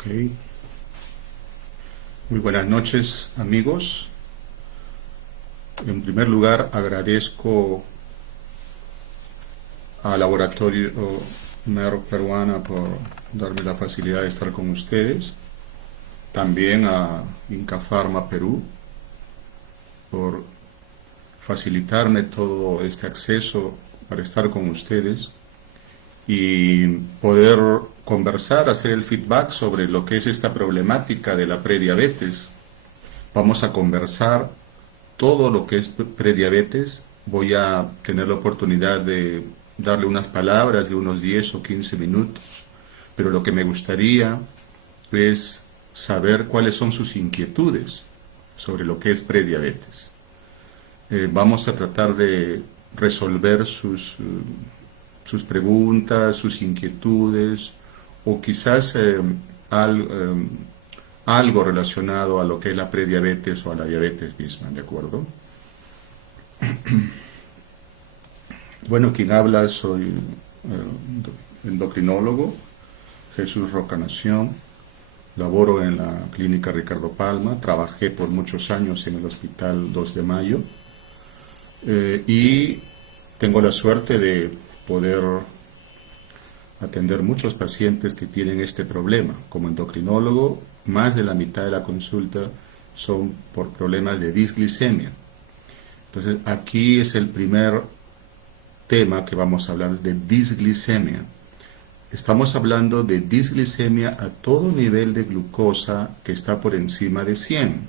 Ok. Muy buenas noches, amigos. En primer lugar, agradezco al Laboratorio Merck Peruana por darme la facilidad de estar con ustedes. También a Inca Pharma Perú por facilitarme todo este acceso para estar con ustedes y poder conversar, hacer el feedback sobre lo que es esta problemática de la prediabetes. Vamos a conversar todo lo que es prediabetes. Voy a tener la oportunidad de darle unas palabras de unos 10 o 15 minutos, pero lo que me gustaría es saber cuáles son sus inquietudes sobre lo que es prediabetes. Vamos a tratar de resolver sus preguntas, sus inquietudes, o quizás algo relacionado a lo que es la prediabetes o a la diabetes misma, ¿de acuerdo? Bueno, quien habla soy endocrinólogo, Jesús Roca Nación. Laboro en la clínica Ricardo Palma, trabajé por muchos años en el Hospital 2 de Mayo y tengo la suerte de poder atender muchos pacientes que tienen este problema. Como endocrinólogo, más de la mitad de la consulta son por problemas de disglicemia. Entonces, aquí es el primer tema que vamos a hablar, de disglicemia. Estamos hablando de disglicemia a todo nivel de glucosa que está por encima de 100.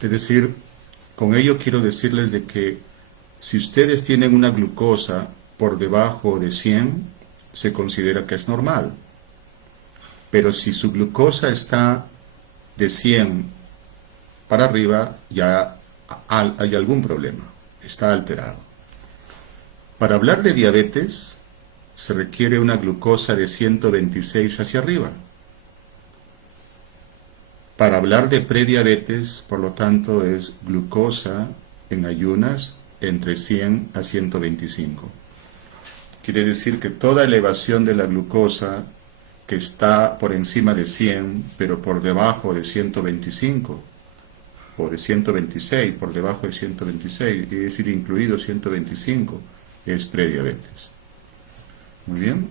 Es decir, con ello quiero decirles de que si ustedes tienen una glucosa por debajo de 100, se considera que es normal. Pero si su glucosa está de 100 para arriba, ya hay algún problema, está alterado. Para hablar de diabetes, se requiere una glucosa de 126 hacia arriba. Para hablar de prediabetes, por lo tanto, es glucosa en ayunas entre 100 a 125. Quiere decir que toda elevación de la glucosa que está por encima de 100, pero por debajo de 125, o de 126, por debajo de 126, es decir, incluido 125, es prediabetes. Muy bien.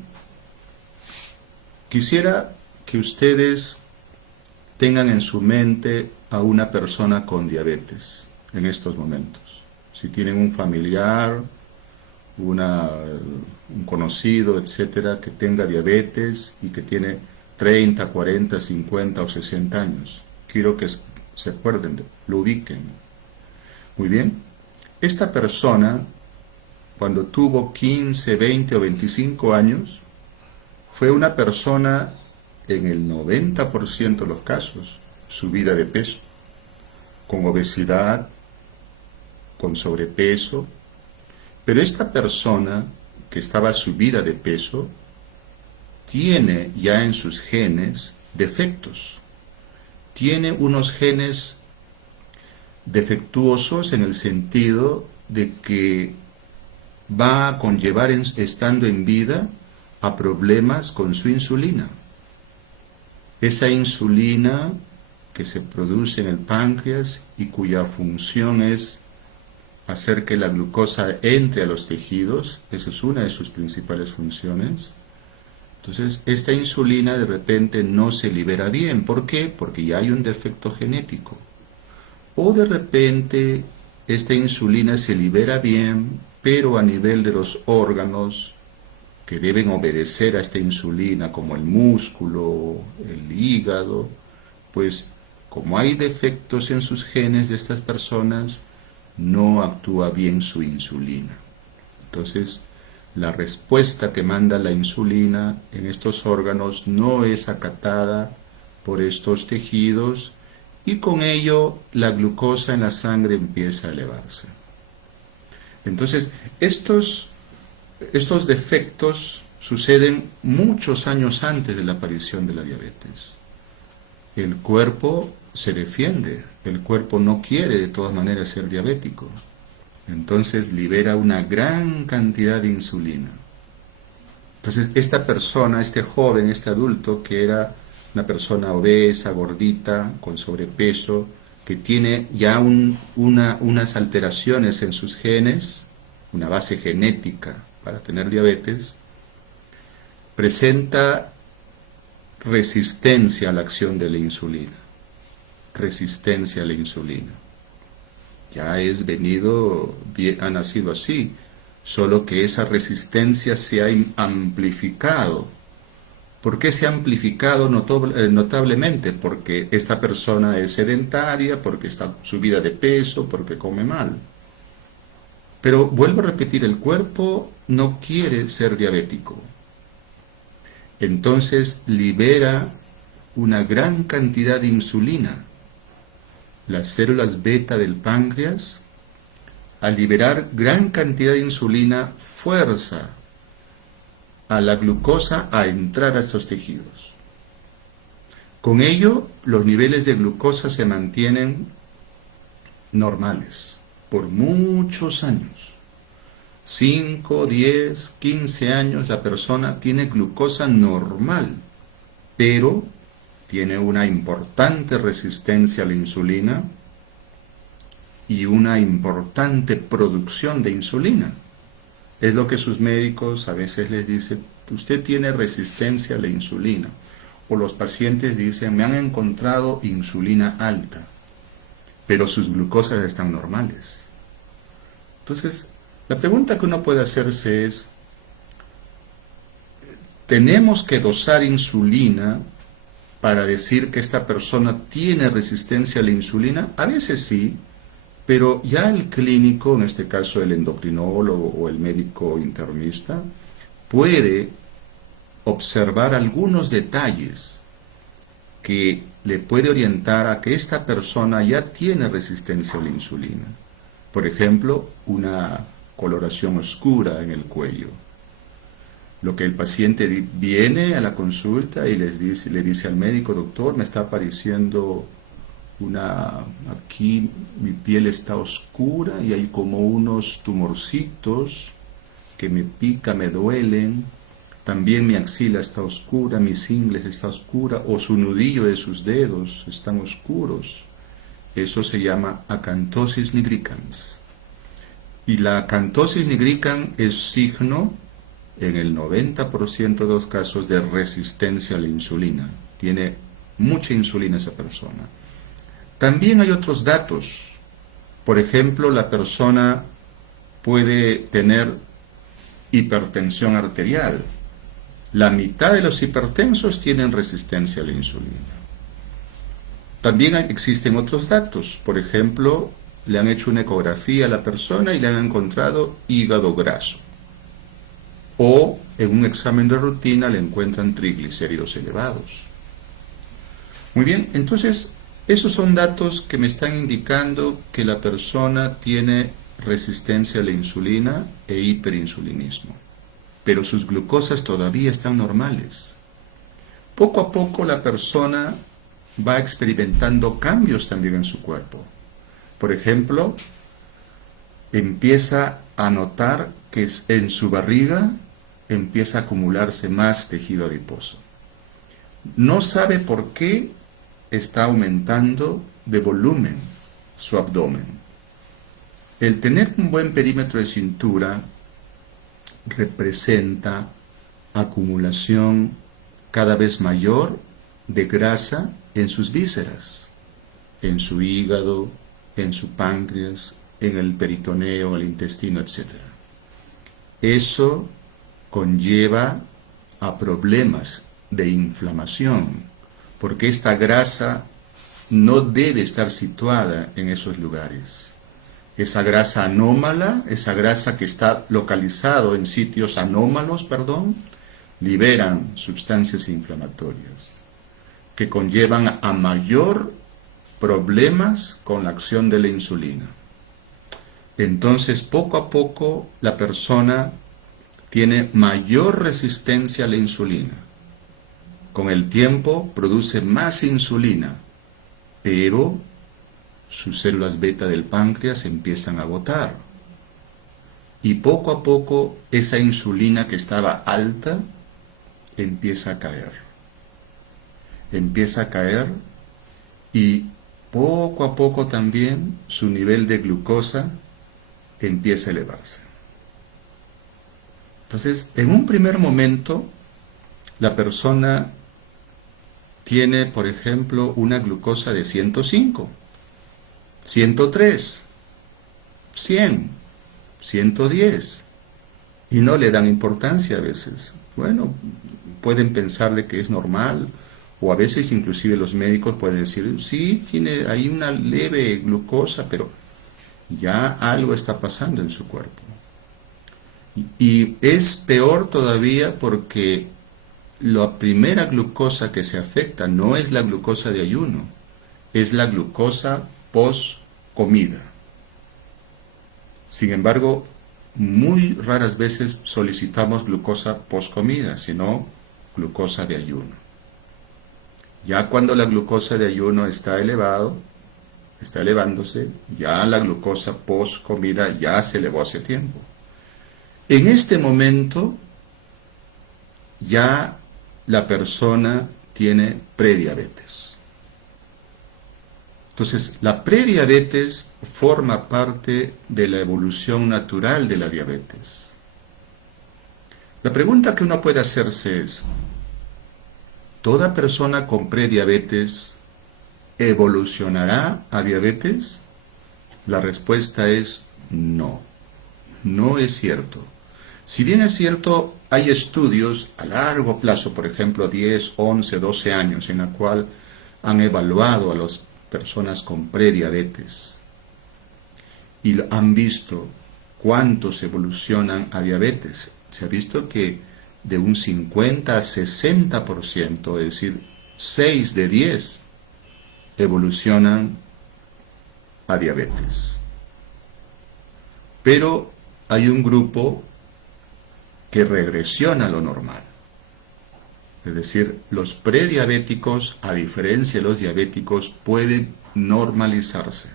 Quisiera que ustedes tengan en su mente a una persona con diabetes en estos momentos. Si tienen un familiar, un conocido, etcétera, que tenga diabetes y que tiene 30, 40, 50 o 60 años. Quiero que se acuerden, lo ubiquen. Muy bien. Esta persona, cuando tuvo 15, 20 o 25 años, fue una persona, en el 90% de los casos, subida de peso, con obesidad, con sobrepeso. Pero esta persona que estaba subida de peso tiene ya en sus genes defectos. Tiene unos genes defectuosos en el sentido de que va a conllevar, estando en vida, a problemas con su insulina. Esa insulina que se produce en el páncreas y cuya función es hacer que la glucosa entre a los tejidos, esa es una de sus principales funciones. Entonces, esta insulina de repente no se libera bien. ¿Por qué? Porque ya hay un defecto genético. O de repente esta insulina se libera bien, pero a nivel de los órganos que deben obedecer a esta insulina, como el músculo, el hígado, pues como hay defectos en sus genes de estas personas, no actúa bien su insulina. Entonces, la respuesta que manda la insulina en estos órganos no es acatada por estos tejidos y con ello la glucosa en la sangre empieza a elevarse. Entonces, estos defectos suceden muchos años antes de la aparición de la diabetes. El cuerpo se defiende, el cuerpo no quiere de todas maneras ser diabético. Entonces libera una gran cantidad de insulina. Entonces, esta persona, este joven, este adulto, que era una persona obesa, gordita, con sobrepeso, que tiene ya unas alteraciones en sus genes, una base genética para tener diabetes, presenta resistencia a la acción de la insulina. Resistencia a la insulina. Ya es venido, ha nacido así, solo que esa resistencia se ha amplificado. ¿Por qué se ha amplificado notablemente? Porque esta persona es sedentaria, porque está subida de peso, porque come mal. Pero vuelvo a repetir, el cuerpo no quiere ser diabético. Entonces libera una gran cantidad de insulina. Las células beta del páncreas, al liberar gran cantidad de insulina, fuerza a la glucosa a entrar a estos tejidos. Con ello, los niveles de glucosa se mantienen normales por muchos años. 5, 10, 15 años la persona tiene glucosa normal, pero tiene una importante resistencia a la insulina y una importante producción de insulina. Es lo que sus médicos a veces les dicen, usted tiene resistencia a la insulina. O los pacientes dicen, me han encontrado insulina alta, pero sus glucosas están normales. Entonces, la pregunta que uno puede hacerse es, ¿tenemos que dosar insulina para decir que esta persona tiene resistencia a la insulina? A veces sí, pero ya el clínico, en este caso el endocrinólogo o el médico internista, puede observar algunos detalles que le puede orientar a que esta persona ya tiene resistencia a la insulina. Por ejemplo, una coloración oscura en el cuello. Lo que el paciente viene a la consulta y le dice al médico, doctor, me está apareciendo aquí mi piel está oscura y hay como unos tumorcitos que me pica, me duelen. También mi axila está oscura, mis ingles está oscura, o su nudillo de sus dedos están oscuros. Eso se llama acantosis nigricans. Y la acantosis nigricans es signo, en el 90% de los casos, de resistencia a la insulina. Tiene mucha insulina esa persona. También hay otros datos. Por ejemplo, la persona puede tener hipertensión arterial. La mitad de los hipertensos tienen resistencia a la insulina. También existen otros datos. Por ejemplo, le han hecho una ecografía a la persona y le han encontrado hígado graso. O en un examen de rutina le encuentran triglicéridos elevados. Muy bien, entonces esos son datos que me están indicando que la persona tiene resistencia a la insulina e hiperinsulinismo, pero sus glucosas todavía están normales. Poco a poco la persona va experimentando cambios también en su cuerpo. Por ejemplo, empieza a notar que en su barriga empieza a acumularse más tejido adiposo. No sabe por qué está aumentando de volumen su abdomen. El tener un buen perímetro de cintura representa acumulación cada vez mayor de grasa en sus vísceras, en su hígado, en su páncreas, en el peritoneo, el intestino, etc. Eso conlleva a problemas de inflamación, porque esta grasa no debe estar situada en esos lugares. Esa grasa anómala, esa grasa que está localizado en sitios anómalos, liberan sustancias inflamatorias que conllevan a mayor problemas con la acción de la insulina. Entonces, poco a poco, la persona tiene mayor resistencia a la insulina. Con el tiempo produce más insulina, pero sus células beta del páncreas empiezan a agotar. Y poco a poco esa insulina que estaba alta empieza a caer. Empieza a caer y poco a poco también su nivel de glucosa empieza a elevarse. Entonces, en un primer momento, la persona tiene, por ejemplo, una glucosa de 105, 103, 100, 110, y no le dan importancia a veces. Bueno, pueden pensar de que es normal, o a veces inclusive los médicos pueden decir, sí, tiene ahí una leve glucosa, pero ya algo está pasando en su cuerpo. Y es peor todavía porque la primera glucosa que se afecta no es la glucosa de ayuno, es la glucosa post comida. Sin embargo, muy raras veces solicitamos glucosa post comida, sino glucosa de ayuno. Ya cuando la glucosa de ayuno está elevándose, ya la glucosa post comida ya se elevó hace tiempo. En este momento, ya la persona tiene prediabetes. Entonces, la prediabetes forma parte de la evolución natural de la diabetes. La pregunta que uno puede hacerse es, ¿toda persona con prediabetes evolucionará a diabetes? La respuesta es no. No es cierto. Si bien es cierto, hay estudios a largo plazo, por ejemplo 10, 11, 12 años, en la cual han evaluado a las personas con prediabetes y han visto cuántos evolucionan a diabetes. Se ha visto que de un 50 a 60%, es decir, 6 de 10 evolucionan a diabetes. Pero hay un grupo que regresiona a lo normal. Es decir, los prediabéticos, a diferencia de los diabéticos, pueden normalizarse.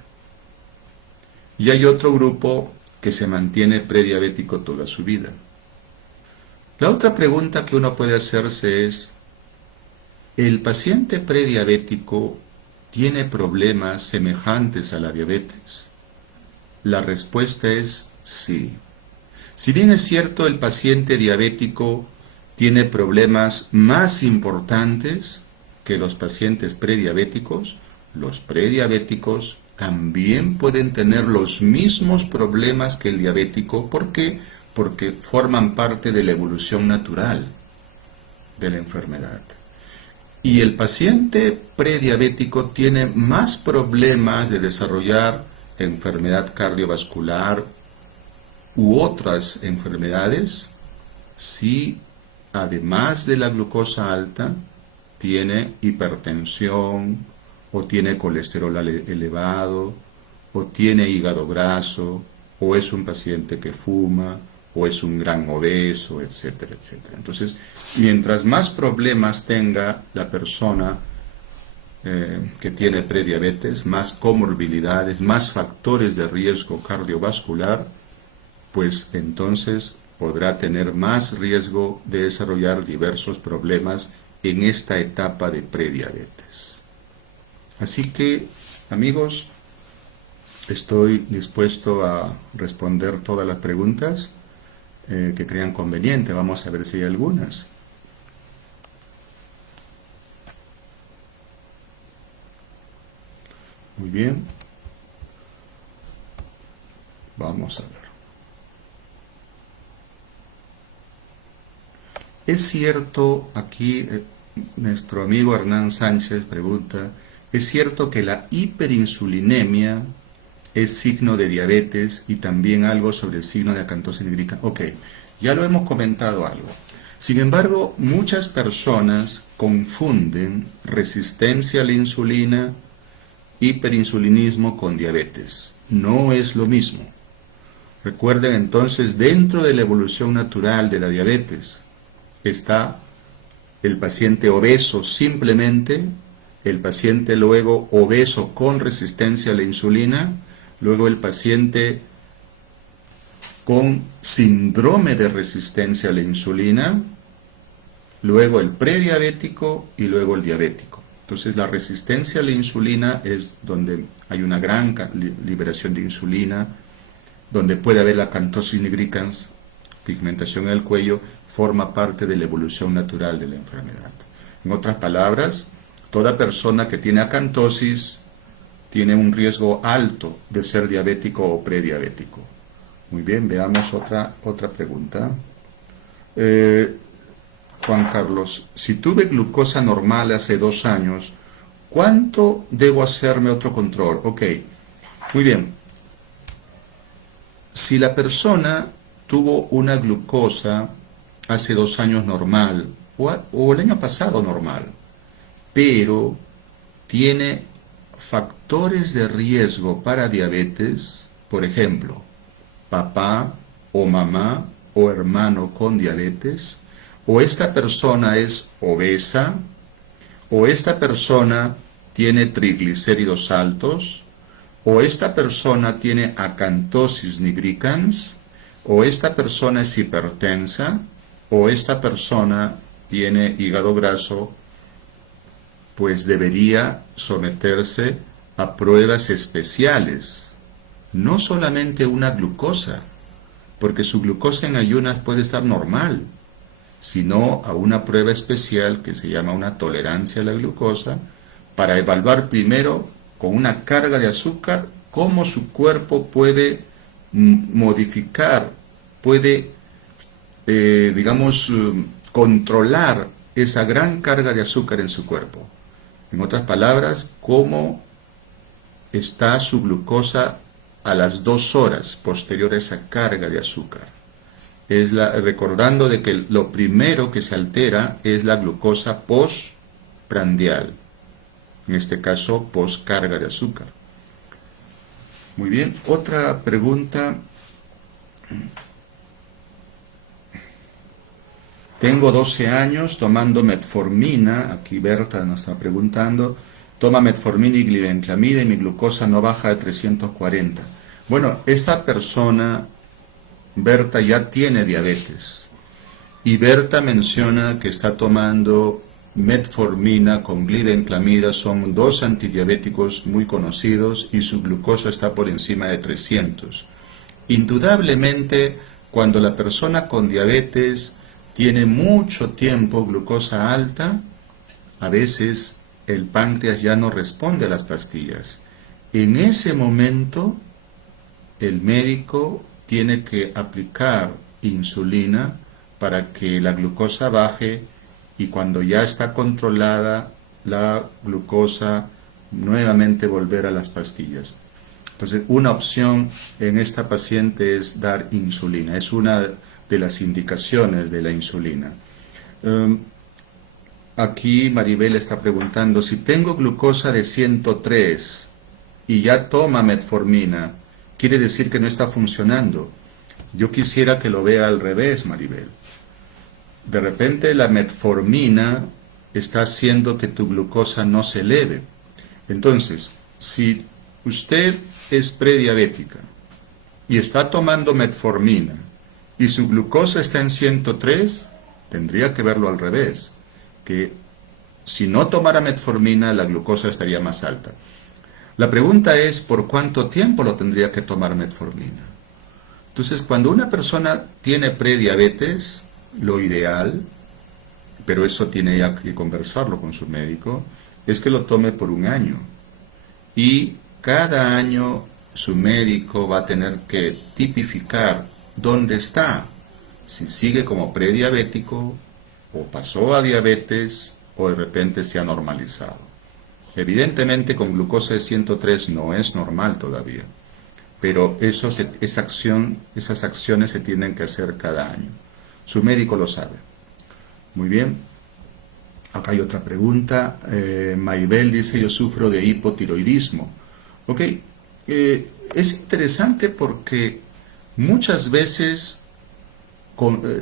Y hay otro grupo que se mantiene prediabético toda su vida. La otra pregunta que uno puede hacerse es, ¿el paciente prediabético tiene problemas semejantes a la diabetes? La respuesta es sí. Si bien es cierto, el paciente diabético tiene problemas más importantes que los pacientes prediabéticos, los prediabéticos también pueden tener los mismos problemas que el diabético. ¿Por qué? Porque forman parte de la evolución natural de la enfermedad. Y el paciente prediabético tiene más problemas de desarrollar enfermedad cardiovascular u otras enfermedades si además de la glucosa alta tiene hipertensión o tiene colesterol elevado o tiene hígado graso o es un paciente que fuma o es un gran obeso, etcétera, etcétera. Entonces, mientras más problemas tenga la persona que tiene prediabetes, más comorbilidades, más factores de riesgo cardiovascular, pues entonces podrá tener más riesgo de desarrollar diversos problemas en esta etapa de prediabetes. Así que, amigos, estoy dispuesto a responder todas las preguntas que crean conveniente. Vamos a ver si hay algunas. Muy bien. Vamos a ver. Es cierto, aquí nuestro amigo Hernán Sánchez pregunta, ¿es cierto que la hiperinsulinemia es signo de diabetes y también algo sobre el signo de acantosis nigricans? Ok, ya lo hemos comentado algo. Sin embargo, muchas personas confunden resistencia a la insulina, hiperinsulinismo con diabetes. No es lo mismo. Recuerden entonces, dentro de la evolución natural de la diabetes, está el paciente obeso simplemente, el paciente luego obeso con resistencia a la insulina, luego el paciente con síndrome de resistencia a la insulina luego el prediabético y luego el diabético. Entonces la resistencia a la insulina es donde hay una gran liberación de insulina, donde puede haber la acantosis nigricans, pigmentación en el cuello, forma parte de la evolución natural de la enfermedad. En otras palabras, toda persona que tiene acantosis tiene un riesgo alto de ser diabético o prediabético. Muy bien, veamos otra pregunta. Juan Carlos, si tuve glucosa normal hace 2 años, ¿cuánto debo hacerme otro control? Ok, muy bien. Si la persona tuvo una glucosa hace 2 años normal, o el año pasado normal, pero tiene factores de riesgo para diabetes, por ejemplo, papá o mamá o hermano con diabetes, o esta persona es obesa, o esta persona tiene triglicéridos altos, o esta persona tiene acantosis nigricans, o esta persona es hipertensa, o esta persona tiene hígado graso, pues debería someterse a pruebas especiales, no solamente una glucosa, porque su glucosa en ayunas puede estar normal, sino a una prueba especial que se llama una tolerancia a la glucosa, para evaluar primero con una carga de azúcar cómo su cuerpo puede modificar, puede, controlar esa gran carga de azúcar en su cuerpo. En otras palabras, cómo está su glucosa a las 2 horas posterior a esa carga de azúcar. Recordando de que lo primero que se altera es la glucosa postprandial, en este caso postcarga de azúcar. Muy bien, otra pregunta. Tengo 12 años tomando metformina, aquí Berta nos está preguntando, toma metformina y glibenclamida y mi glucosa no baja de 340. Bueno, esta persona, Berta, ya tiene diabetes, y Berta menciona que está tomando metformina con glibenclamida, son 2 antidiabéticos muy conocidos, y su glucosa está por encima de 300. Indudablemente, cuando la persona con diabetes tiene mucho tiempo glucosa alta, a veces el páncreas ya no responde a las pastillas. En ese momento, el médico tiene que aplicar insulina para que la glucosa baje, y cuando ya está controlada la glucosa, nuevamente volver a las pastillas. Entonces, una opción en esta paciente es dar insulina, es una de las indicaciones de la insulina. Aquí Maribel está preguntando, si tengo glucosa de 103 y ya toma metformina, ¿quiere decir que no está funcionando? Yo quisiera que lo vea al revés, Maribel. De repente la metformina está haciendo que tu glucosa no se eleve. Entonces, si usted es prediabética y está tomando metformina y su glucosa está en 103, tendría que verlo al revés, que si no tomara metformina la glucosa estaría más alta. La pregunta es, ¿por cuánto tiempo lo tendría que tomar metformina? Entonces, cuando una persona tiene prediabetes, lo ideal, pero eso tiene ya que conversarlo con su médico, es que lo tome por 1 año. Y cada año su médico va a tener que tipificar dónde está, si sigue como prediabético, o pasó a diabetes, o de repente se ha normalizado. Evidentemente con glucosa de 103 no es normal todavía, pero esas acciones se tienen que hacer cada año. Su médico lo sabe. Muy bien. Acá hay otra pregunta. Maybel dice, yo sufro de hipotiroidismo. Ok, es interesante porque muchas veces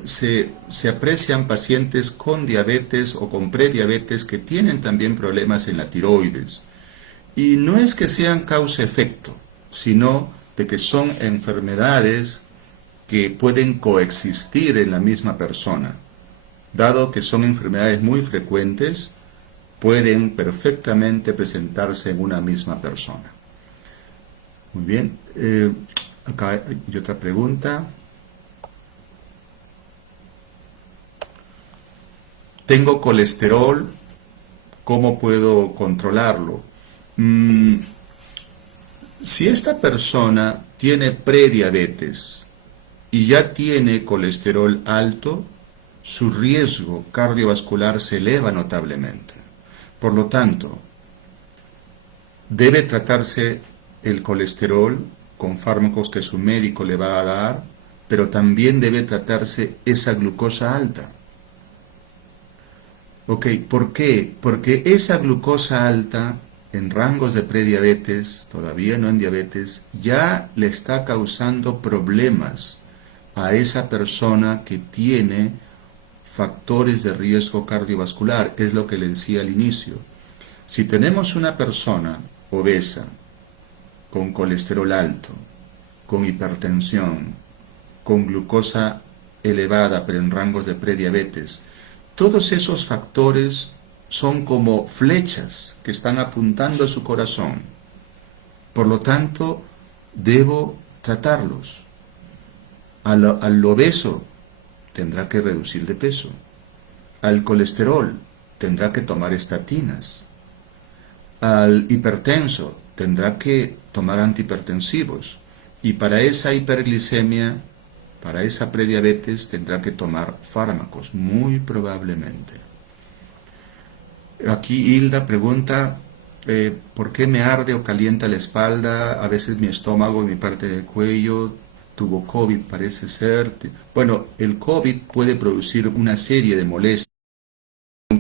se aprecian pacientes con diabetes o con prediabetes que tienen también problemas en la tiroides. Y no es que sean causa-efecto, sino de que son enfermedades que pueden coexistir en la misma persona. dado que son enfermedades muy frecuentes, pueden perfectamente presentarse en una misma persona. Muy bien, acá hay otra pregunta. Tengo colesterol, ¿cómo puedo controlarlo? Si esta persona tiene prediabetes y ya tiene colesterol alto, su riesgo cardiovascular se eleva notablemente. Por lo tanto, debe tratarse el colesterol con fármacos que su médico le va a dar, pero también debe tratarse esa glucosa alta. Ok, ¿por qué? Porque esa glucosa alta en rangos de prediabetes, todavía no en diabetes, ya le está causando problemas a esa persona que tiene factores de riesgo cardiovascular, es lo que le decía al inicio. Si tenemos una persona obesa, con colesterol alto, con hipertensión, con glucosa elevada pero en rangos de prediabetes, todos esos factores son como flechas que están apuntando a su corazón. Por lo tanto, debo tratarlos. Al obeso tendrá que reducir de peso. Al colesterol tendrá que tomar estatinas. Al hipertenso tendrá que tomar antihipertensivos. Y para esa hiperglicemia, para esa prediabetes, tendrá que tomar fármacos, muy probablemente. Aquí Hilda pregunta, ¿por qué me arde o calienta la espalda? A veces mi estómago y mi parte del cuello. Tuvo COVID, parece ser. Bueno, el COVID puede producir una serie de molestias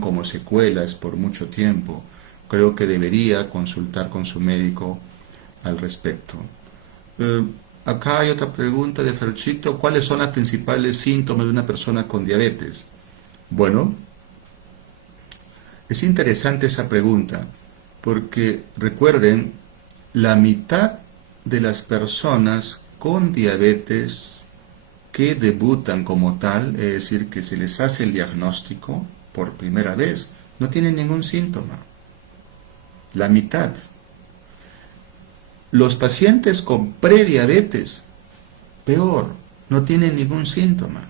como secuelas por mucho tiempo. Creo que debería consultar con su médico al respecto. Acá hay otra pregunta de Ferchito. ¿Cuáles son los principales síntomas de una persona con diabetes? Bueno, es interesante esa pregunta, porque recuerden, la mitad de las personas con diabetes que debutan como tal, es decir, que se les hace el diagnóstico por primera vez, no tienen ningún síntoma. La mitad. Los pacientes con prediabetes, peor, no tienen ningún síntoma.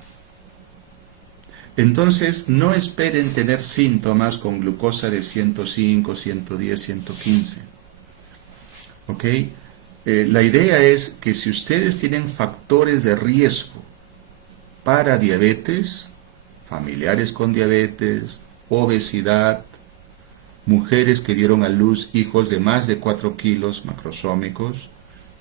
Entonces, no esperen tener síntomas con glucosa de 105, 110, 115. ¿Ok? La idea es que si ustedes tienen factores de riesgo para diabetes, familiares con diabetes, obesidad, mujeres que dieron a luz hijos de más de 4 kilos macrosómicos,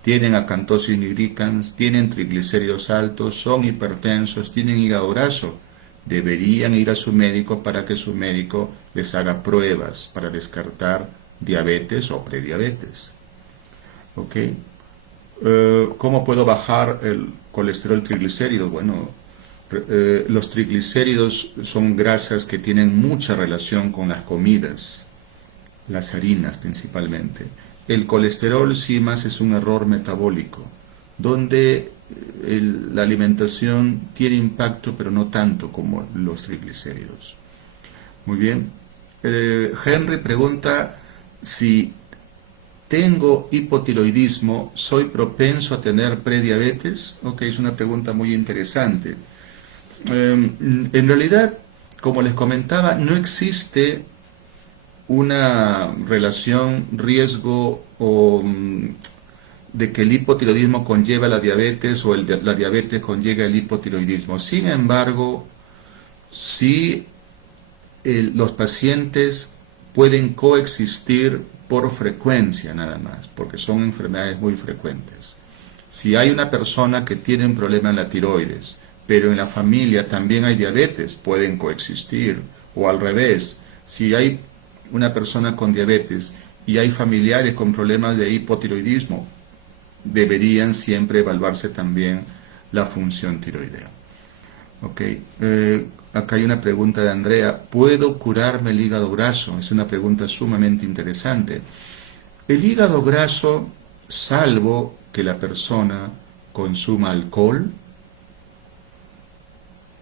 tienen acantosis nigricans, tienen triglicéridos altos, son hipertensos, tienen hígado graso, deberían ir a su médico para que su médico les haga pruebas para descartar diabetes o prediabetes. ¿Ok? ¿Cómo puedo bajar el colesterol triglicérido? Bueno, los triglicéridos son grasas que tienen mucha relación con las comidas, las harinas principalmente. El colesterol sí más es un error metabólico, donde la alimentación tiene impacto, pero no tanto como los triglicéridos. Muy bien. Henry pregunta si tengo hipotiroidismo, ¿soy propenso a tener prediabetes? Ok, es una pregunta muy interesante. En realidad, como les comentaba, no existe una relación riesgo de que el hipotiroidismo conlleva la diabetes o la diabetes conlleva el hipotiroidismo. Sin embargo, sí los pacientes pueden coexistir por frecuencia nada más, porque son enfermedades muy frecuentes. Si hay una persona que tiene un problema en la tiroides, pero en la familia también hay diabetes, pueden coexistir. O al revés, si hay una persona con diabetes y hay familiares con problemas de hipotiroidismo, deberían siempre evaluarse también la función tiroidea. Ok, acá hay una pregunta de Andrea. ¿Puedo curarme el hígado graso? Es una pregunta sumamente interesante. El hígado graso, salvo que la persona consuma alcohol,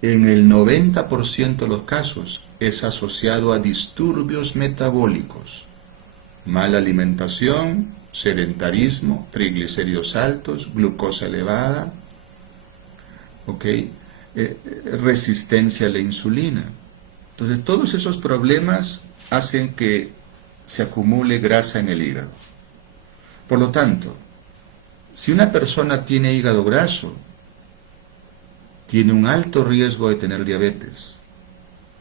en el 90% de los casos es asociado a disturbios metabólicos, mala alimentación, sedentarismo, triglicéridos altos, glucosa elevada, ¿ok? Resistencia a la insulina. Entonces, todos esos problemas hacen que se acumule grasa en el hígado. Por lo tanto, si una persona tiene hígado graso, tiene un alto riesgo de tener diabetes,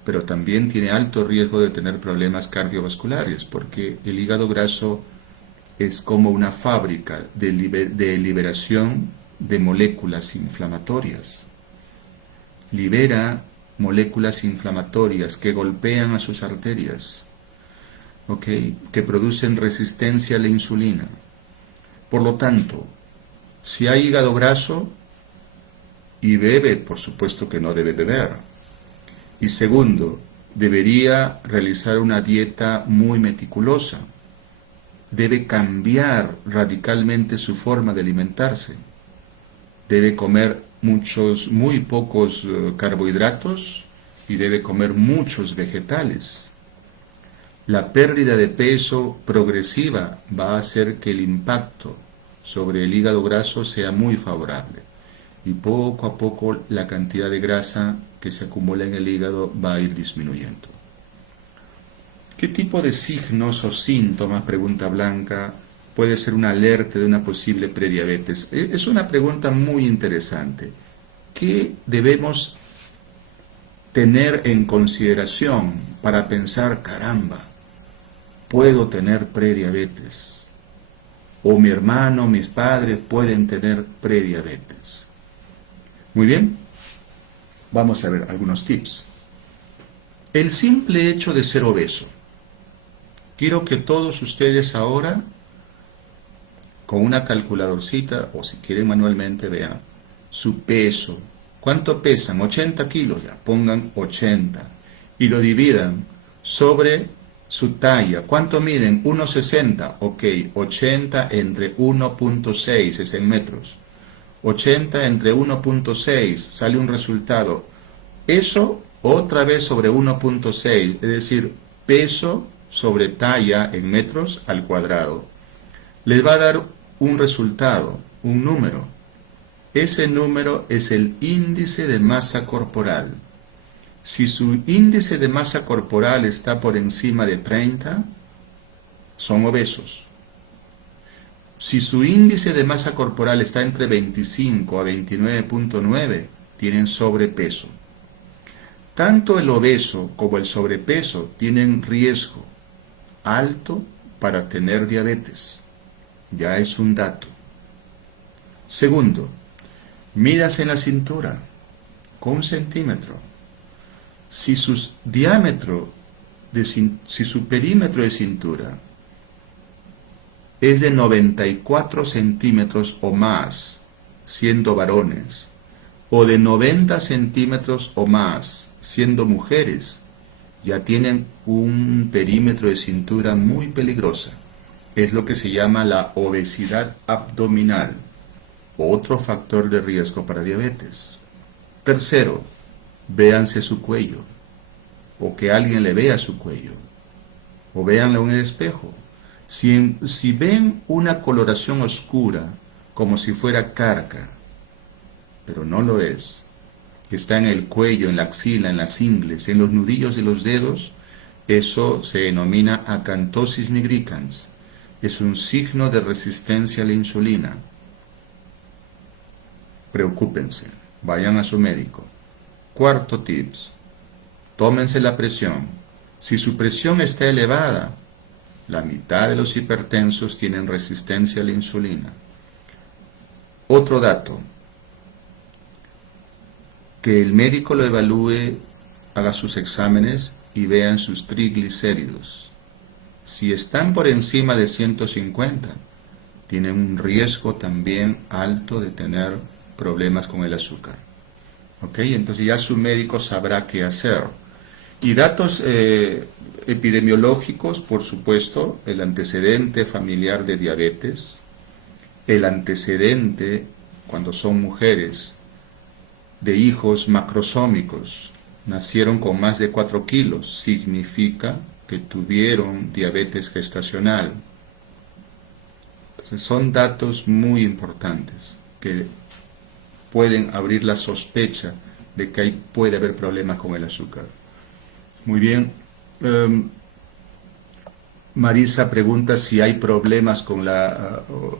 pero también tiene alto riesgo de tener problemas cardiovasculares, porque el hígado graso es como una fábrica de liberación de moléculas inflamatorias. Libera moléculas inflamatorias que golpean a sus arterias, ¿ok? Que producen resistencia a la insulina. Por lo tanto, si hay hígado graso y bebe, por supuesto que no debe beber. Y segundo, debería realizar una dieta muy meticulosa. Debe cambiar radicalmente su forma de alimentarse. Debe comer muy pocos carbohidratos y debe comer muchos vegetales. La pérdida de peso progresiva va a hacer que el impacto sobre el hígado graso sea muy favorable. Y poco a poco la cantidad de grasa que se acumula en el hígado va a ir disminuyendo. ¿Qué tipo de signos o síntomas, pregunta Blanca, puede ser una alerta de una posible prediabetes? Es una pregunta muy interesante. ¿Qué debemos tener en consideración para pensar, caramba, puedo tener prediabetes? O mi hermano, mis padres pueden tener prediabetes. Muy bien, vamos a ver algunos tips. El simple hecho de ser obeso. Quiero que todos ustedes ahora, con una calculadorcita, o si quieren manualmente, vean su peso. ¿Cuánto pesan? 80 kilos, ya, pongan 80. Y lo dividan sobre su talla. ¿Cuánto miden? 1,60. Ok, 80 entre 1,6 es en metros. 80 entre 1,6 sale un resultado. Eso otra vez sobre 1,6, es decir, peso sobre talla en metros al cuadrado. Les va a dar un resultado, un número. Ese número es el índice de masa corporal. Si su índice de masa corporal está por encima de 30, son obesos. Si su índice de masa corporal está entre 25 a 29,9, tienen sobrepeso. Tanto el obeso como el sobrepeso tienen riesgo alto para tener diabetes. Ya es un dato. Segundo, mídase en la cintura con 1 centímetro. Si su perímetro de cintura es de 94 centímetros o más, siendo varones, o de 90 centímetros o más, siendo mujeres, ya tienen un perímetro de cintura muy peligrosa. Es lo que se llama la obesidad abdominal, otro factor de riesgo para diabetes. Tercero, véanse su cuello, o que alguien le vea su cuello, o véanlo en el espejo. Si ven una coloración oscura, como si fuera carca, pero no lo es, que está en el cuello, en la axila, en las ingles, en los nudillos de los dedos, eso se denomina acantosis nigricans. Es un signo de resistencia a la insulina. Preocúpense, vayan a su médico. Cuarto tips, tómense la presión. Si su presión está elevada, la mitad de los hipertensos tienen resistencia a la insulina. Otro dato, que el médico lo evalúe, haga sus exámenes y vean sus triglicéridos. Si están por encima de 150, tienen un riesgo también alto de tener problemas con el azúcar. ¿Ok? Entonces ya su médico sabrá qué hacer. Y datos epidemiológicos, por supuesto, el antecedente familiar de diabetes, el antecedente, cuando son mujeres, de hijos macrosómicos. Nacieron con más de 4 kilos. Significa que tuvieron diabetes gestacional. Entonces son datos muy importantes que pueden abrir la sospecha de que puede haber problemas con el azúcar. Muy bien. Marisa pregunta si hay problemas con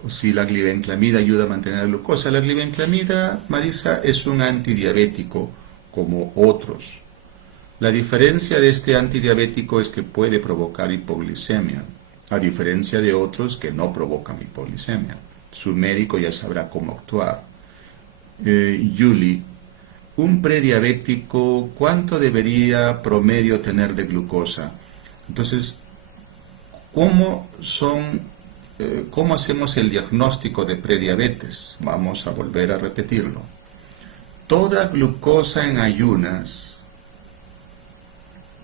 si la glibenclamida ayuda a mantener la glucosa. La glibenclamida, Marisa, es un antidiabético como otros. La diferencia de este antidiabético es que puede provocar hipoglicemia, a diferencia de otros que no provocan hipoglicemia. Su médico ya sabrá cómo actuar. Yuli, un prediabético, ¿cuánto debería promedio tener de glucosa? Entonces, ¿cómo hacemos el diagnóstico de prediabetes? Vamos a volver a repetirlo. Toda glucosa en ayunas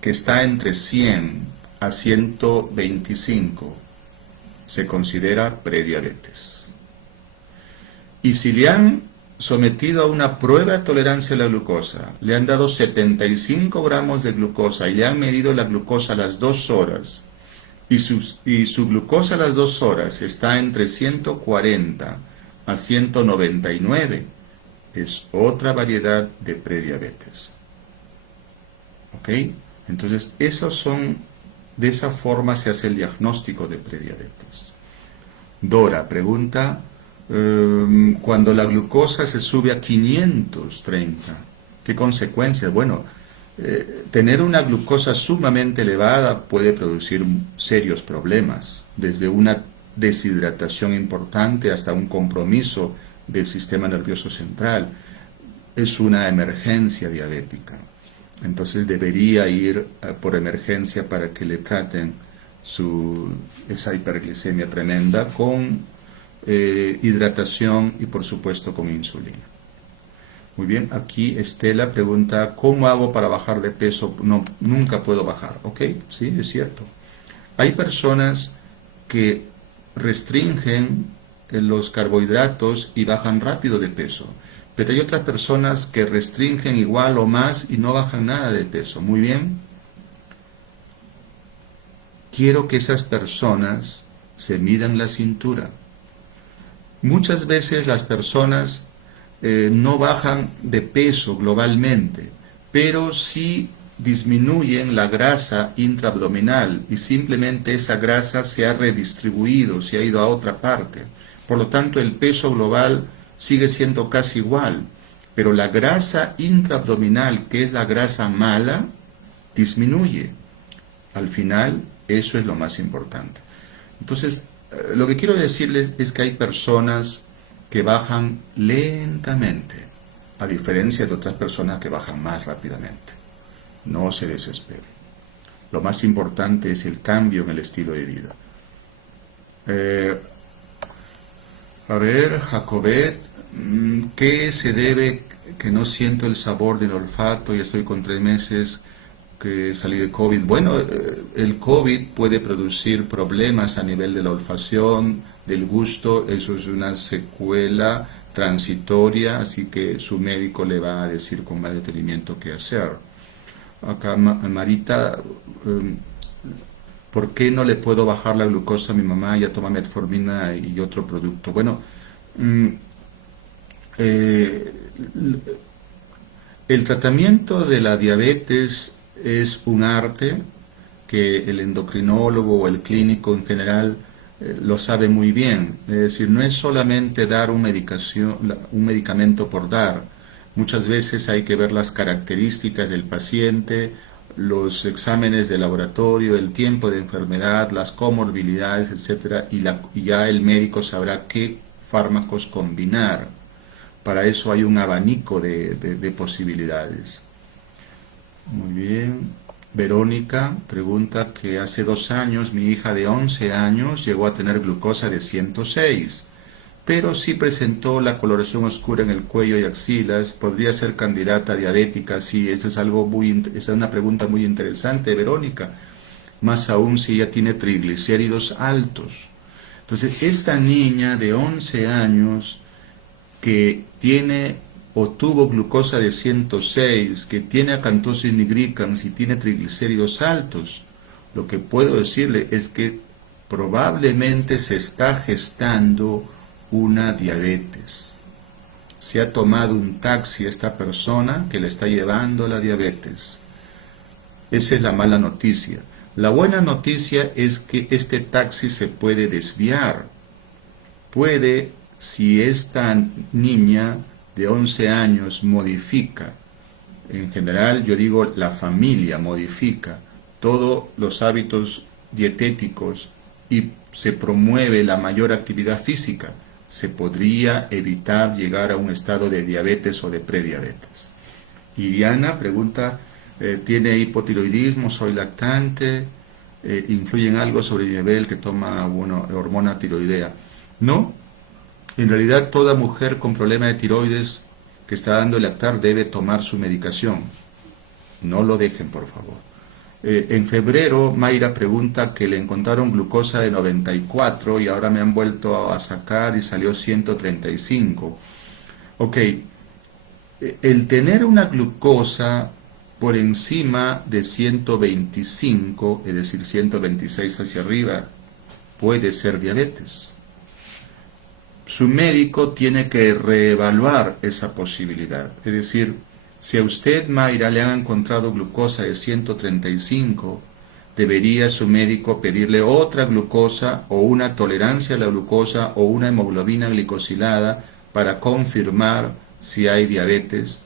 que está entre 100 a 125 se considera prediabetes. Y si le han sometido a una prueba de tolerancia a la glucosa, le han dado 75 gramos de glucosa y le han medido la glucosa a las 2 horas, y su glucosa a las 2 horas está entre 140 a 199, es otra variedad de prediabetes. ¿Ok? Entonces, de esa forma se hace el diagnóstico de prediabetes. Dora pregunta, cuando la glucosa se sube a 530, ¿qué consecuencias? Bueno, tener una glucosa sumamente elevada puede producir serios problemas, desde una deshidratación importante hasta un compromiso del sistema nervioso central. Es una emergencia diabética. Entonces debería ir por emergencia para que le traten esa hiperglicemia tremenda con hidratación y por supuesto con insulina. Muy bien, aquí Estela pregunta, ¿cómo hago para bajar de peso? No, nunca puedo bajar. Ok, sí, es cierto. Hay personas que restringen los carbohidratos y bajan rápido de peso. Pero hay otras personas que restringen igual o más y no bajan nada de peso. Muy bien. Quiero que esas personas se midan la cintura. Muchas veces las personas no bajan de peso globalmente, pero sí disminuyen la grasa intraabdominal y simplemente esa grasa se ha redistribuido, se ha ido a otra parte. Por lo tanto, el peso global sigue siendo casi igual, pero la grasa intraabdominal, que es la grasa mala, disminuye. Al final, eso es lo más importante. Entonces, lo que quiero decirles es que hay personas que bajan lentamente, a diferencia de otras personas que bajan más rápidamente. No se desespere. Lo más importante es el cambio en el estilo de vida. A ver, Jacobet, ¿qué se debe que no siento el sabor del olfato y estoy con 3 meses que salí de COVID? Bueno, el COVID puede producir problemas a nivel de la olfacción, del gusto, eso es una secuela transitoria, así que su médico le va a decir con más detenimiento qué hacer. Acá Marita, ¿por qué no le puedo bajar la glucosa a mi mamá? Ya toma metformina y otro producto. Bueno, el tratamiento de la diabetes es un arte que el endocrinólogo o el clínico en general lo sabe muy bien. Es decir, no es solamente dar un medicamento por dar. Muchas veces hay que ver las características del paciente, los exámenes de laboratorio, el tiempo de enfermedad, las comorbilidades, etc. Y ya el médico sabrá qué fármacos combinar. Para eso hay un abanico de posibilidades. Muy bien. Verónica pregunta que hace 2 años mi hija de 11 años llegó a tener glucosa de 106, pero sí presentó la coloración oscura en el cuello y axilas. ¿Podría ser candidata a diabética? Sí, eso es esa es una pregunta muy interesante, Verónica. Más aún si ella tiene triglicéridos altos. Entonces, esta niña de 11 años que tiene o tuvo glucosa de 106, que tiene acantosis nigricans y tiene triglicéridos altos, lo que puedo decirle es que probablemente se está gestando una diabetes. Se ha tomado un taxi a esta persona que le está llevando la diabetes. Esa es la mala noticia. La buena noticia es que este taxi se puede desviar. Puede, si esta niña de 11 años modifica, en general yo digo la familia modifica todos los hábitos dietéticos y se promueve la mayor actividad física, se podría evitar llegar a un estado de diabetes o de prediabetes. Y Diana pregunta, ¿tiene hipotiroidismo? ¿Soy lactante? ¿Influye en algo sobre el nivel que toma hormona tiroidea? No, en realidad toda mujer con problema de tiroides que está dando el lactar debe tomar su medicación. No lo dejen, por favor. En febrero, Mayra pregunta que le encontraron glucosa de 94 y ahora me han vuelto a sacar y salió 135. Ok, el tener una glucosa por encima de 125, es decir, 126 hacia arriba, puede ser diabetes. Su médico tiene que reevaluar esa posibilidad. Es decir, si a usted, Mayra, le han encontrado glucosa de 135, debería su médico pedirle otra glucosa o una tolerancia a la glucosa o una hemoglobina glicosilada para confirmar si hay diabetes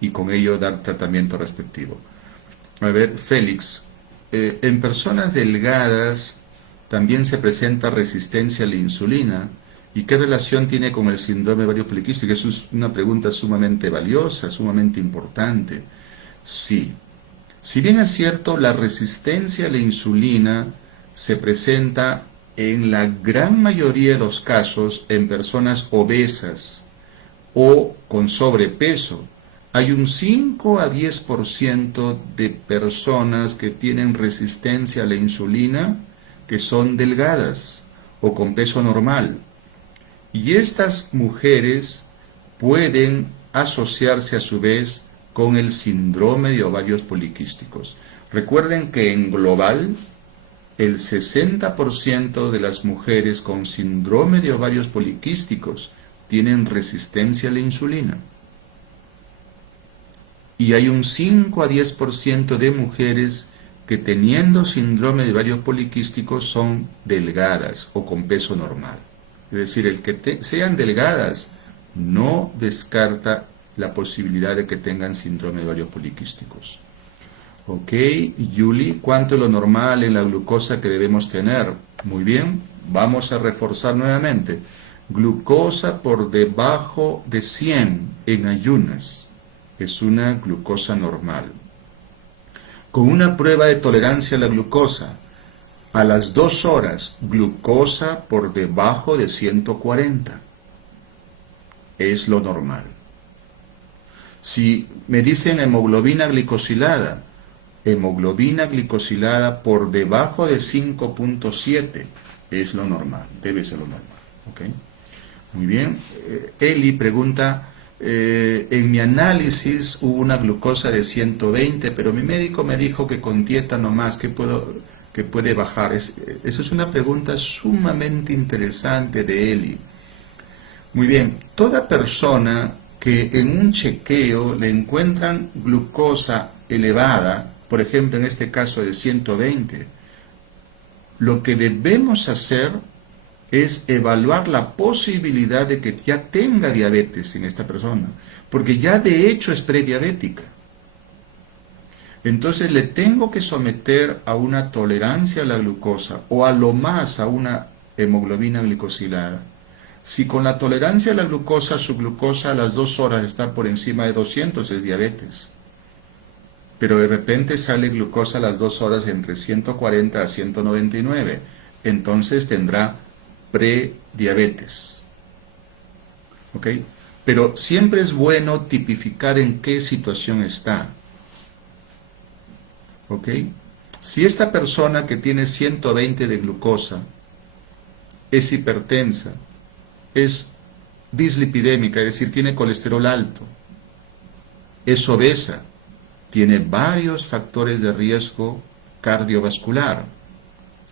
y con ello dar tratamiento respectivo. A ver, Félix, en personas delgadas también se presenta resistencia a la insulina. ¿Y qué relación tiene con el síndrome de ovario poliquístico? Eso es una pregunta sumamente valiosa, sumamente importante. Sí. Si bien es cierto, la resistencia a la insulina se presenta en la gran mayoría de los casos en personas obesas o con sobrepeso. Hay un 5 a 10% de personas que tienen resistencia a la insulina que son delgadas o con peso normal. Y estas mujeres pueden asociarse a su vez con el síndrome de ovarios poliquísticos. Recuerden que en global, el 60% de las mujeres con síndrome de ovarios poliquísticos tienen resistencia a la insulina. Y hay un 5 a 10% de mujeres que teniendo síndrome de ovarios poliquísticos son delgadas o con peso normal. Es decir, el que sean delgadas no descarta la posibilidad de que tengan síndrome de ovarios poliquísticos. Ok, Yuli, ¿cuánto es lo normal en la glucosa que debemos tener? Muy bien, vamos a reforzar nuevamente. Glucosa por debajo de 100 en ayunas es una glucosa normal. Con una prueba de tolerancia a la glucosa, a las 2 horas, glucosa por debajo de 140. Es lo normal. Si me dicen hemoglobina glicosilada por debajo de 5.7, es lo normal, debe ser lo normal. ¿Okay? Muy bien. Eli pregunta, en mi análisis hubo una glucosa de 120, pero mi médico me dijo que con dieta nomás, que puede bajar. Esa es una pregunta sumamente interesante de Eli. Muy bien, toda persona que en un chequeo le encuentran glucosa elevada, por ejemplo en este caso de 120, lo que debemos hacer es evaluar la posibilidad de que ya tenga diabetes en esta persona, porque ya de hecho es prediabética. Entonces le tengo que someter a una tolerancia a la glucosa o a lo más a una hemoglobina glicosilada. Si con la tolerancia a la glucosa, su glucosa a las 2 horas está por encima de 200, es diabetes. Pero de repente sale glucosa a las 2 horas entre 140 a 199, entonces tendrá prediabetes. ¿Ok? Pero siempre es bueno tipificar en qué situación está. ¿Ok? Si esta persona que tiene 120 de glucosa es hipertensa, es dislipidémica, es decir, tiene colesterol alto, es obesa, tiene varios factores de riesgo cardiovascular.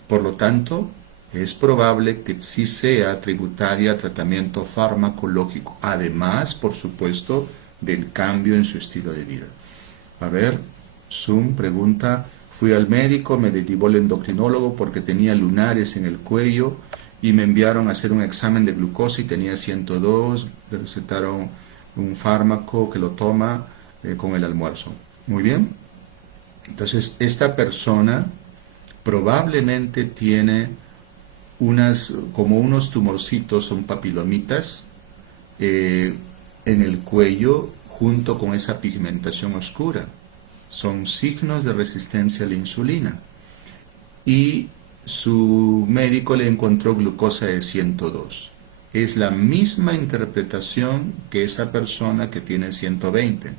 Por lo tanto, es probable que sí sea tributaria a tratamiento farmacológico, además, por supuesto, del cambio en su estilo de vida. A ver, Zoom pregunta, fui al médico, me derivó el endocrinólogo porque tenía lunares en el cuello y me enviaron a hacer un examen de glucosa y tenía 102, le recetaron un fármaco que lo toma con el almuerzo. Muy bien, entonces esta persona probablemente tiene como unos tumorcitos, son papilomitas, en el cuello junto con esa pigmentación oscura. Son signos de resistencia a la insulina. Y su médico le encontró glucosa de 102. Es la misma interpretación que esa persona que tiene 120.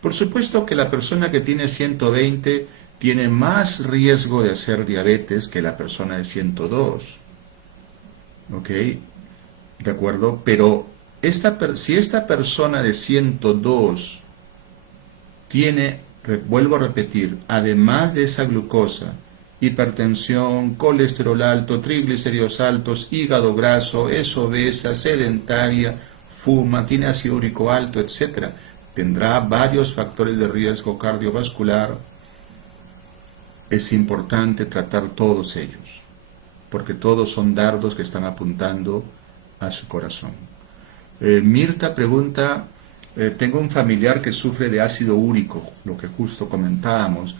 Por supuesto que la persona que tiene 120 tiene más riesgo de hacer diabetes que la persona de 102. ¿Ok? ¿De acuerdo? Pero si esta persona de 102 tiene, vuelvo a repetir, además de esa glucosa, hipertensión, colesterol alto, triglicéridos altos, hígado graso, es obesa, sedentaria, fuma, tiene ácido úrico alto, etc., tendrá varios factores de riesgo cardiovascular. Es importante tratar todos ellos, porque todos son dardos que están apuntando a su corazón. Mirta pregunta, tengo un familiar que sufre de ácido úrico, lo que justo comentábamos.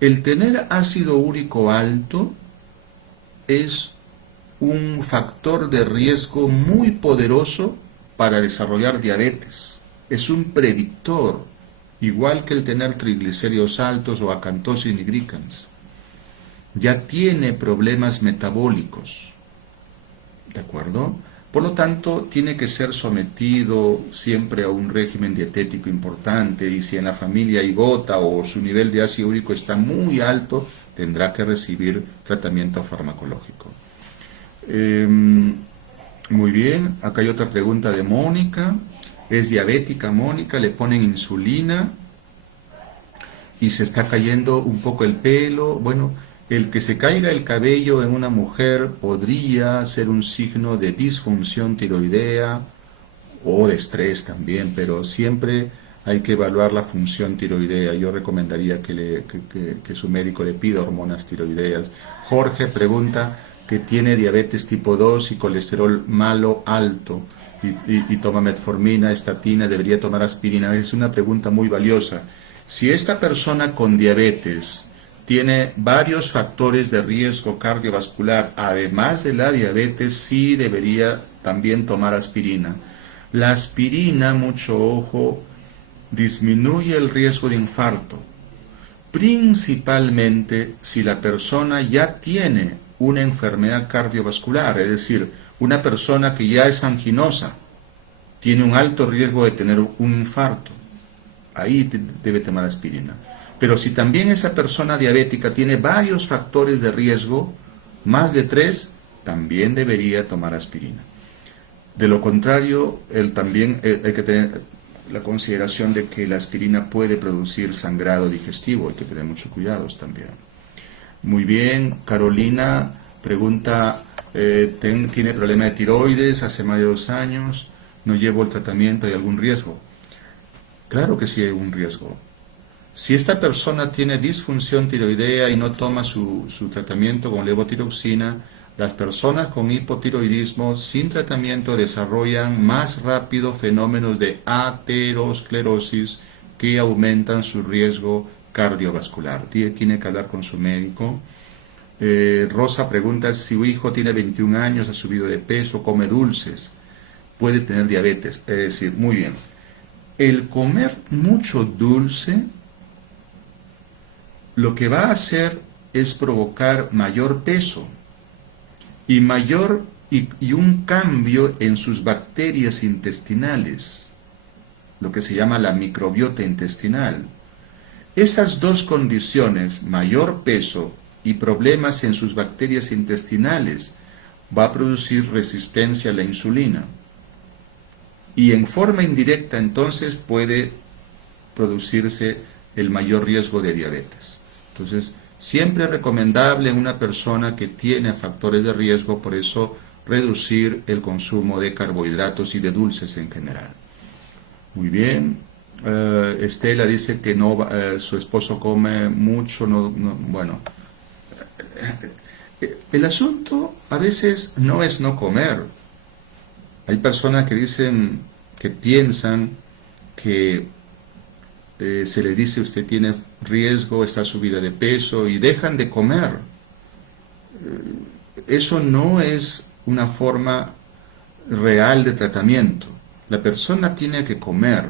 El tener ácido úrico alto es un factor de riesgo muy poderoso para desarrollar diabetes. Es un predictor, igual que el tener triglicéridos altos o acantosis nigricans. Ya tiene problemas metabólicos, ¿de acuerdo? Por lo tanto, tiene que ser sometido siempre a un régimen dietético importante, y si en la familia hay gota o su nivel de ácido úrico está muy alto, tendrá que recibir tratamiento farmacológico. Muy bien, acá hay otra pregunta de Mónica. Es diabética Mónica, le ponen insulina y se está cayendo un poco el pelo. Bueno, el que se caiga el cabello en una mujer podría ser un signo de disfunción tiroidea o de estrés también, pero siempre hay que evaluar la función tiroidea. Yo recomendaría que su médico le pida hormonas tiroideas. Jorge pregunta que tiene diabetes tipo 2 y colesterol malo alto y toma metformina, estatina, debería tomar aspirina. Es una pregunta muy valiosa. Si esta persona con diabetes tiene varios factores de riesgo cardiovascular, además de la diabetes, sí debería también tomar aspirina. La aspirina, mucho ojo, disminuye el riesgo de infarto, principalmente si la persona ya tiene una enfermedad cardiovascular, es decir, una persona que ya es anginosa, tiene un alto riesgo de tener un infarto. Ahí debe tomar aspirina. Pero si también esa persona diabética tiene varios factores de riesgo, más de 3, también debería tomar aspirina. De lo contrario, también hay que tener la consideración de que la aspirina puede producir sangrado digestivo, hay que tener mucho cuidados también. Muy bien, Carolina pregunta, tiene problema de tiroides hace más de 2 años, no llevo el tratamiento, ¿hay algún riesgo? Claro que sí hay un riesgo. Si esta persona tiene disfunción tiroidea y no toma su tratamiento con levotiroxina, las personas con hipotiroidismo sin tratamiento desarrollan más rápido fenómenos de aterosclerosis que aumentan su riesgo cardiovascular. Tiene que hablar con su médico. Rosa pregunta si su hijo tiene 21 años, ha subido de peso, come dulces, puede tener diabetes. Es decir, muy bien, el comer mucho dulce lo que va a hacer es provocar mayor peso y un cambio en sus bacterias intestinales, lo que se llama la microbiota intestinal. Esas dos condiciones, mayor peso y problemas en sus bacterias intestinales, va a producir resistencia a la insulina. y en forma indirecta entonces puede producirse el mayor riesgo de diabetes. Entonces, siempre es recomendable en una persona que tiene factores de riesgo, por eso reducir el consumo de carbohidratos y de dulces en general. Muy bien. Estela dice que no, su esposo come mucho, bueno. El asunto a veces no es no comer. Hay personas que dicen, que piensan que se les dice usted tiene riesgo, está subida de peso y dejan de comer. Eso no es una forma real de tratamiento. La persona tiene que comer.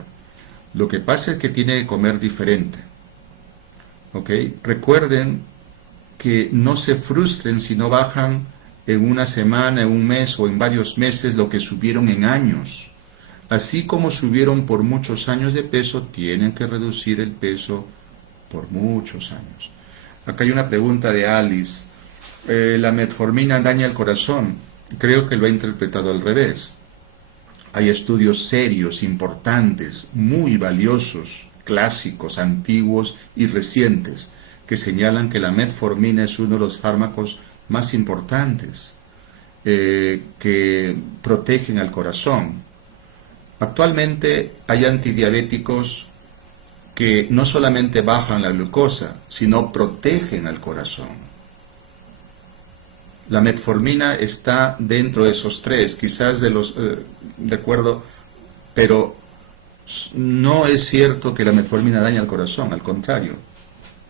Lo que pasa es que tiene que comer diferente. ¿Ok? Recuerden que no se frustren si no bajan en una semana, en un mes o en varios meses lo que subieron en años. Así como subieron por muchos años de peso, tienen que reducir el peso por muchos años. Acá hay una pregunta de Alice. ¿La metformina daña el corazón? Creo que lo ha interpretado al revés. Hay estudios serios, importantes, muy valiosos, clásicos, antiguos y recientes, que señalan que la metformina es uno de los fármacos más importantes que protegen al corazón. Actualmente hay antidiabéticos que no solamente bajan la glucosa, sino protegen al corazón. La metformina está dentro de esos tres, quizás de acuerdo, pero no es cierto que la metformina daña al corazón, al contrario.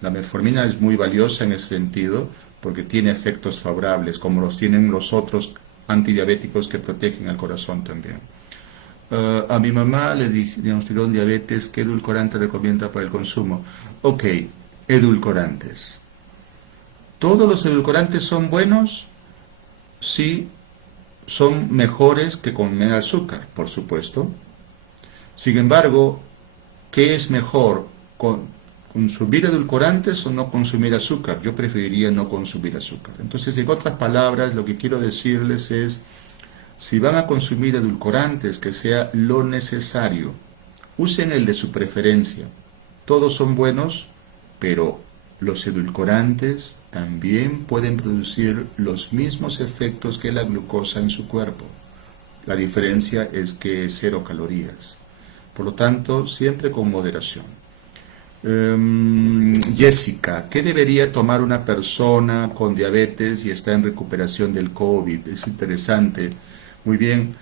La metformina es muy valiosa en ese sentido porque tiene efectos favorables, como los tienen los otros antidiabéticos que protegen al corazón también. A mi mamá le diagnosticaron diabetes. ¿Qué edulcorante recomienda para el consumo? Ok, edulcorantes. ¿Todos los edulcorantes son buenos? Sí, son mejores que comer azúcar, por supuesto. Sin embargo, ¿qué es mejor? ¿Consumir edulcorantes o no consumir azúcar? Yo preferiría no consumir azúcar. Entonces, en otras palabras, lo que quiero decirles es, si van a consumir edulcorantes, que sea lo necesario. Usen el de su preferencia. Todos son buenos, pero los edulcorantes también pueden producir los mismos efectos que la glucosa en su cuerpo. La diferencia es que es 0 calorías. Por lo tanto, siempre con moderación. Jessica, ¿qué debería tomar una persona con diabetes y está en recuperación del COVID? Es interesante. Muy bien.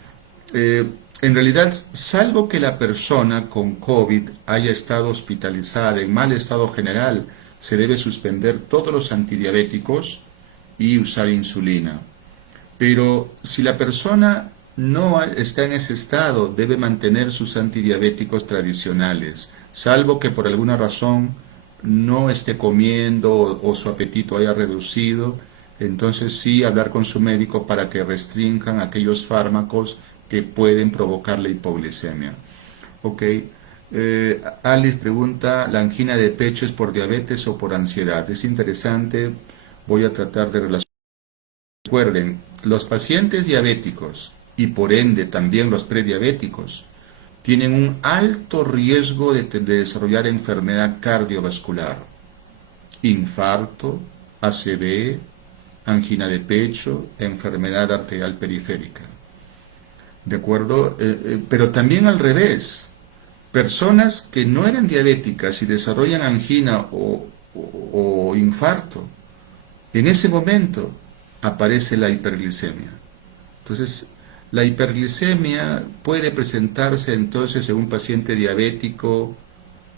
En realidad, salvo que la persona con COVID haya estado hospitalizada en mal estado general, se debe suspender todos los antidiabéticos y usar insulina. Pero si la persona no está en ese estado, debe mantener sus antidiabéticos tradicionales, salvo que por alguna razón no esté comiendo o su apetito haya reducido. Entonces sí hablar con su médico para que restrinjan aquellos fármacos que pueden provocar la hipoglicemia. Ok. Alice pregunta, ¿la angina de pecho es por diabetes o por ansiedad? Es interesante, voy a tratar de relacionar. Recuerden, los pacientes diabéticos y por ende también los prediabéticos tienen un alto riesgo de desarrollar enfermedad cardiovascular, infarto, ACV, angina de pecho, enfermedad arterial periférica. ¿De acuerdo? Pero también al revés. Personas que no eran diabéticas y desarrollan angina o infarto, en ese momento aparece la hiperglicemia. Entonces, la hiperglicemia puede presentarse entonces en un paciente diabético,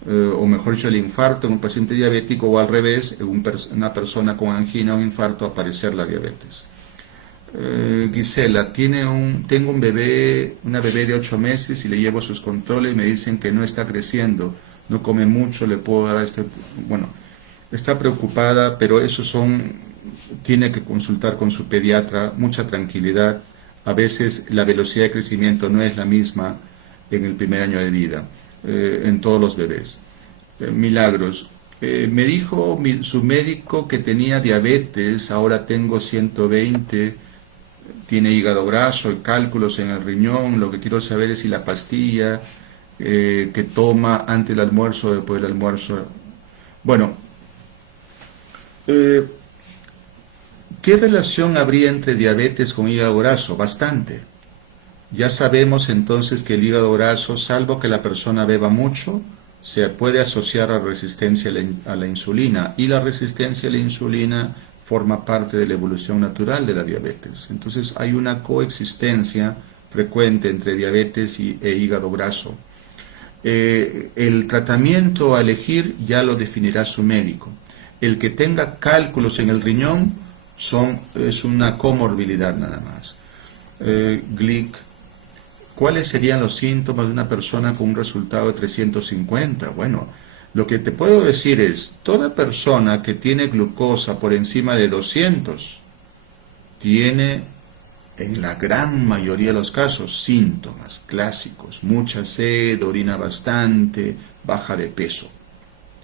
o mejor dicho, el infarto en un paciente diabético, o al revés, en una persona con angina o infarto aparecer la diabetes. Gisela, tengo una bebé de 8 meses y le llevo sus controles y me dicen que no está creciendo, no come mucho, le puedo dar bueno, está preocupada, pero tiene que consultar con su pediatra, mucha tranquilidad. A veces la velocidad de crecimiento no es la misma en el primer año de vida, en todos los bebés. Milagros. Me dijo su médico que tenía diabetes, ahora tengo 120, tiene hígado graso y cálculos en el riñón. Lo que quiero saber es si la pastilla que toma antes del almuerzo o después del almuerzo. Bueno, ¿qué relación habría entre diabetes con hígado graso? Bastante. Ya sabemos entonces que el hígado graso, salvo que la persona beba mucho, se puede asociar a resistencia a la insulina, y la resistencia a la insulina forma parte de la evolución natural de la diabetes. Entonces hay una coexistencia frecuente entre diabetes e hígado graso. El tratamiento a elegir ya lo definirá su médico. El que tenga cálculos en el riñón es una comorbilidad nada más. Glick, ¿cuáles serían los síntomas de una persona con un resultado de 350? Bueno, lo que te puedo decir es, toda persona que tiene glucosa por encima de 200 tiene, en la gran mayoría de los casos, síntomas clásicos: mucha sed, orina bastante, baja de peso.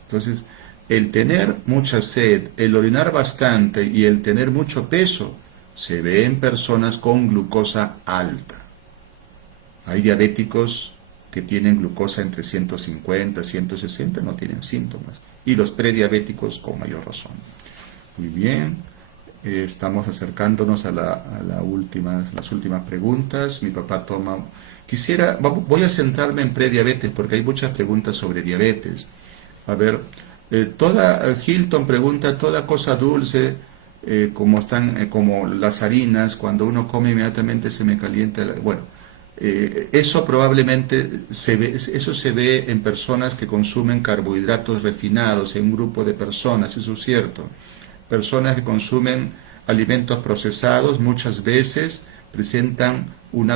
Entonces, el tener mucha sed, el orinar bastante y el tener mucho peso se ve en personas con glucosa alta. Hay diabéticos que tienen glucosa entre 150 y 160, no tienen síntomas. Y los prediabéticos con mayor razón. Muy bien, estamos acercándonos a las últimas preguntas. Mi papá toma... Voy a centrarme en prediabetes porque hay muchas preguntas sobre diabetes. A ver, Hilton pregunta, ¿toda cosa dulce, como las harinas, cuando uno come inmediatamente se me calienta? Bueno, eso probablemente se ve en personas que consumen carbohidratos refinados, en un grupo de personas, eso es cierto. Personas que consumen alimentos procesados muchas veces presentan un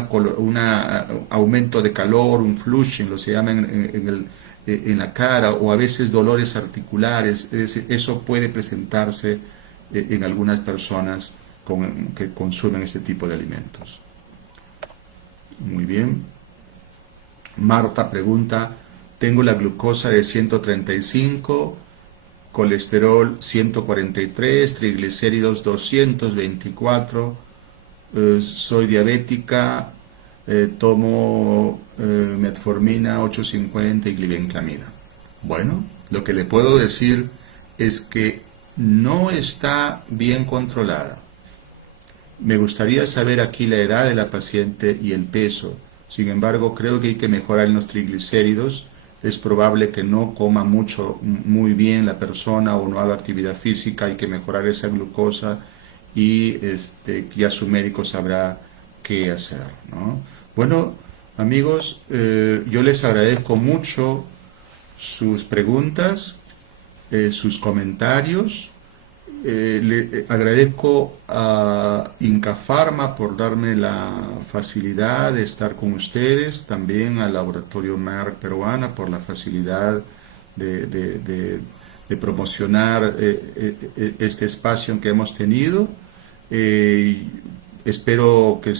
aumento de calor, un flushing, lo se llama en la cara, o a veces dolores articulares. Es decir, eso puede presentarse en algunas personas que consumen este tipo de alimentos. Muy bien. Marta pregunta, tengo la glucosa de 135, colesterol 143, triglicéridos 224, soy diabética, tomo metformina 850 y glibenclamida. Bueno, lo que le puedo decir es que no está bien controlada. Me gustaría saber aquí la edad de la paciente y el peso. Sin embargo, creo que hay que mejorar en los triglicéridos. Es probable que no coma muy bien la persona o no haga actividad física. Hay que mejorar esa glucosa y ya su médico sabrá qué hacer, ¿no? Bueno, amigos, yo les agradezco mucho sus preguntas, sus comentarios. Le agradezco a Inca Pharma por darme la facilidad de estar con ustedes, también al Laboratorio Merck Peruana por la facilidad de promocionar este espacio que hemos tenido. Espero que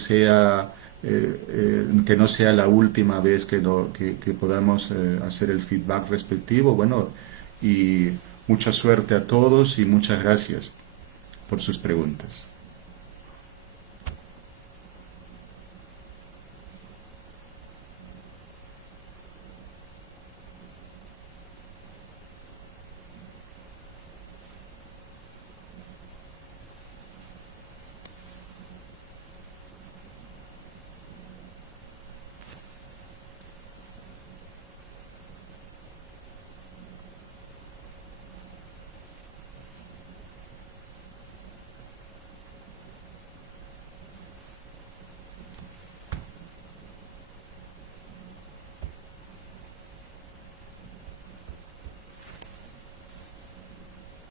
no sea la última vez que podamos hacer el feedback respectivo. Bueno, y mucha suerte a todos y muchas gracias por sus preguntas.